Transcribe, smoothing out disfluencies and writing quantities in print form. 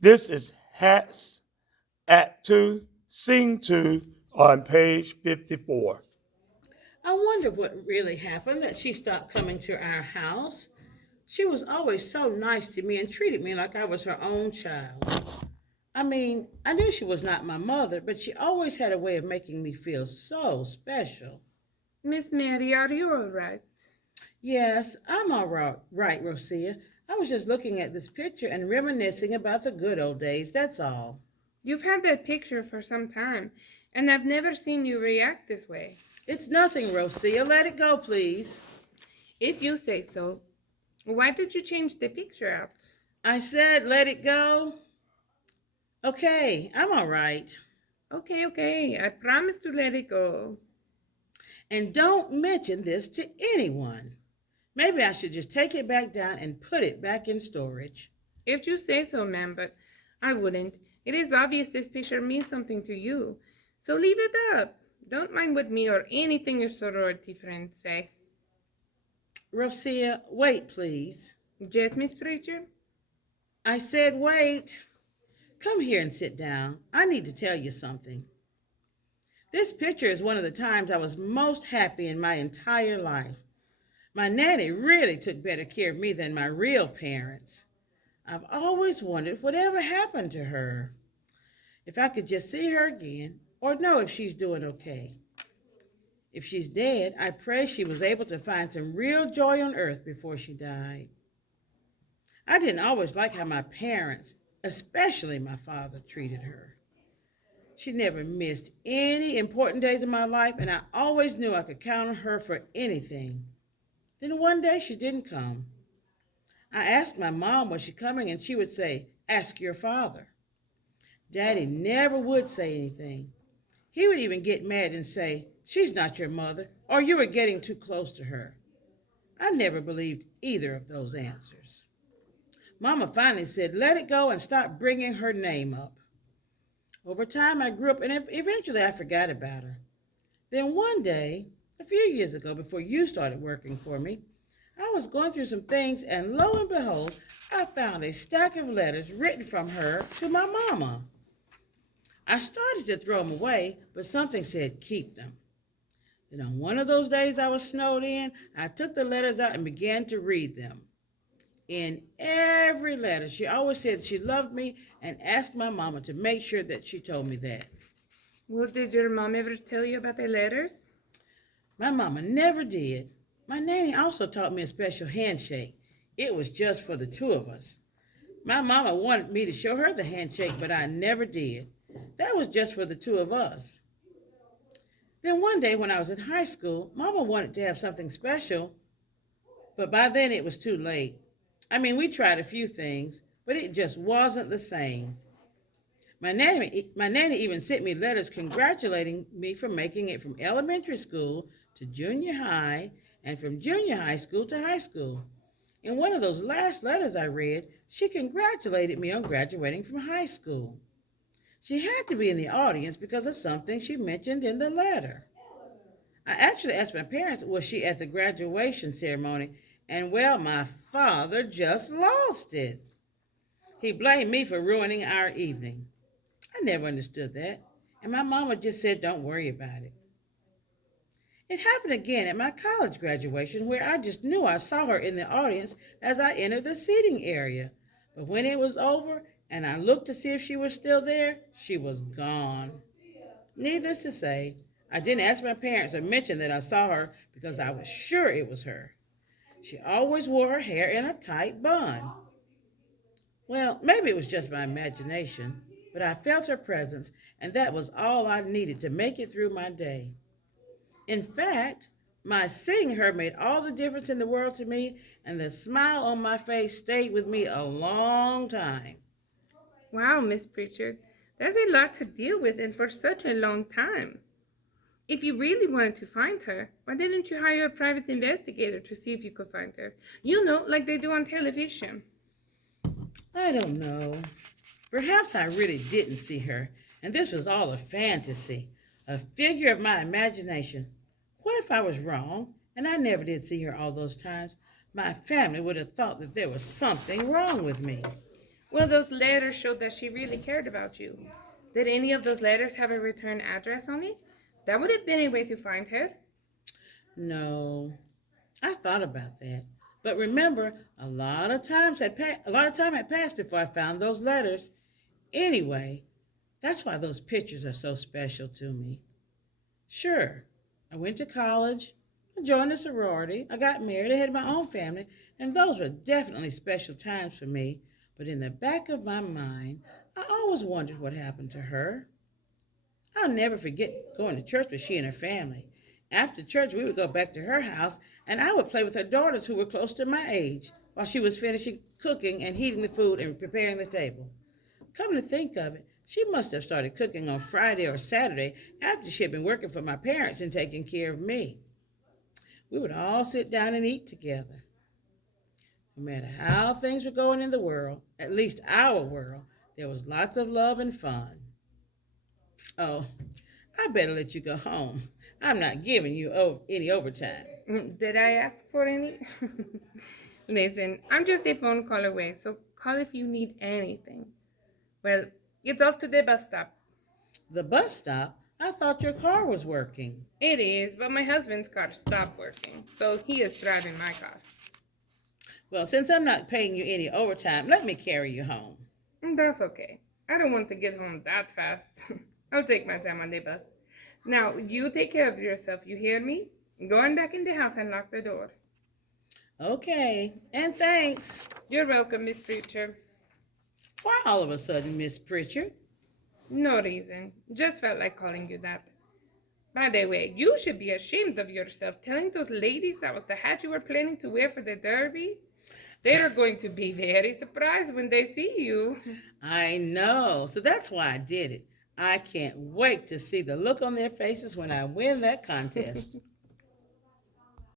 This is H.A.T.S. Act 2, Scene 2 on page 54. I wonder what really happened that she stopped coming to our house. She was always so nice to me and treated me like I was her own child. I mean, I knew she was not my mother, but she always had a way of making me feel so special. Miss Mary, are you all right? Yes, I'm all right, Rosia. I was just looking at this picture and reminiscing about the good old days, that's all. You've had that picture for some time, and I've never seen you react this way. It's nothing, Rosia. Let it go, please. If you say so. Why did you change the picture out? I said let it go. Okay, I'm all right. Okay, okay, I promise to let it go. And don't mention this to anyone. Maybe I should just take it back down and put it back in storage. If you say so, ma'am, but I wouldn't. It is obvious this picture means something to you. So leave it up. Don't mind what me or anything your sorority friends say. Rosia, wait, please. Yes, Miss Preacher? I said wait. Come here and sit down. I need to tell you something. This picture is one of the times I was most happy in my entire life. My nanny really took better care of me than my real parents. I've always wondered whatever happened to her. If I could just see her again or know if she's doing okay. If she's dead, I pray she was able to find some real joy on earth before she died. I didn't always like how my parents, especially my father, treated her. She never missed any important days of my life, and I always knew I could count on her for anything. Then one day she didn't come. I asked my mom, was she coming, and she would say, ask your father. Daddy never would say anything. He would even get mad and say, she's not your mother, or you were getting too close to her. I never believed either of those answers. Mama finally said, let it go and stop bringing her name up. Over time, I grew up and eventually I forgot about her. Then one day, a few years ago, before you started working for me, I was going through some things, and lo and behold, I found a stack of letters written from her to my mama. I started to throw them away, but something said keep them. Then on one of those days I was snowed in, I took the letters out and began to read them. In every letter, she always said she loved me and asked my mama to make sure that she told me that. Well, did your mom ever tell you about the letters? My mama never did. My nanny also taught me a special handshake. It was just for the two of us. My mama wanted me to show her the handshake, but I never did. That was just for the two of us. Then one day when I was in high school, Mama wanted to have something special, but by then it was too late. I mean, we tried a few things, but it just wasn't the same. My nanny even sent me letters congratulating me for making it from elementary school to junior high and from junior high school to high school. In one of those last letters I read, she congratulated me on graduating from high school. She had to be in the audience because of something she mentioned in the letter. I actually asked my parents, was she at the graduation ceremony? And well, my father just lost it. He blamed me for ruining our evening. I never understood that. And my mama just said, don't worry about it. It happened again at my college graduation where I just knew I saw her in the audience as I entered the seating area. But when it was over and I looked to see if she was still there, she was gone. Needless to say, I didn't ask my parents or mention that I saw her because I was sure it was her. She always wore her hair in a tight bun. Well, maybe it was just my imagination, but I felt her presence, and that was all I needed to make it through my day. In fact, my seeing her made all the difference in the world to me, and the smile on my face stayed with me a long time. Wow, Miss Pritchard, that's a lot to deal with and for such a long time. If you really wanted to find her, why didn't you hire a private investigator to see if you could find her? You know, like they do on television. I don't know. Perhaps I really didn't see her, and this was all a fantasy, a figure of my imagination. What if I was wrong, and I never did see her all those times? My family would have thought that there was something wrong with me. Well, those letters showed that she really cared about you. Did any of those letters have a return address on it? That would have been a way to find her. No, I thought about that. But remember, a lot of time had passed before I found those letters. Anyway, that's why those pictures are so special to me. Sure, I went to college, I joined a sorority, I got married, I had my own family, and those were definitely special times for me. But in the back of my mind, I always wondered what happened to her. I'll never forget going to church with she and her family. After church, we would go back to her house, and I would play with her daughters who were close to my age while she was finishing cooking and heating the food and preparing the table. Come to think of it, she must have started cooking on Friday or Saturday after she had been working for my parents and taking care of me. We would all sit down and eat together. No matter how things were going in the world, at least our world, there was lots of love and fun. Oh, I better let you go home. I'm not giving you any overtime. Did I ask for any? Listen, I'm just a phone call away, so call if you need anything. Well, it's off to the bus stop. The bus stop? I thought your car was working. It is, but my husband's car stopped working, so he is driving my car. Well, since I'm not paying you any overtime, let me carry you home. That's okay. I don't want to get home that fast. I'll take my time on the bus. Now, you take care of yourself, you hear me? Go on back in the house and lock the door. Okay, and thanks. You're welcome, Miss Preacher. Why all of a sudden, Miss Pritchard? No reason. Just felt like calling you that. By the way, you should be ashamed of yourself telling those ladies that was the hat you were planning to wear for the derby. They're going to be very surprised when they see you. I know, so that's why I did it. I can't wait to see the look on their faces when I win that contest.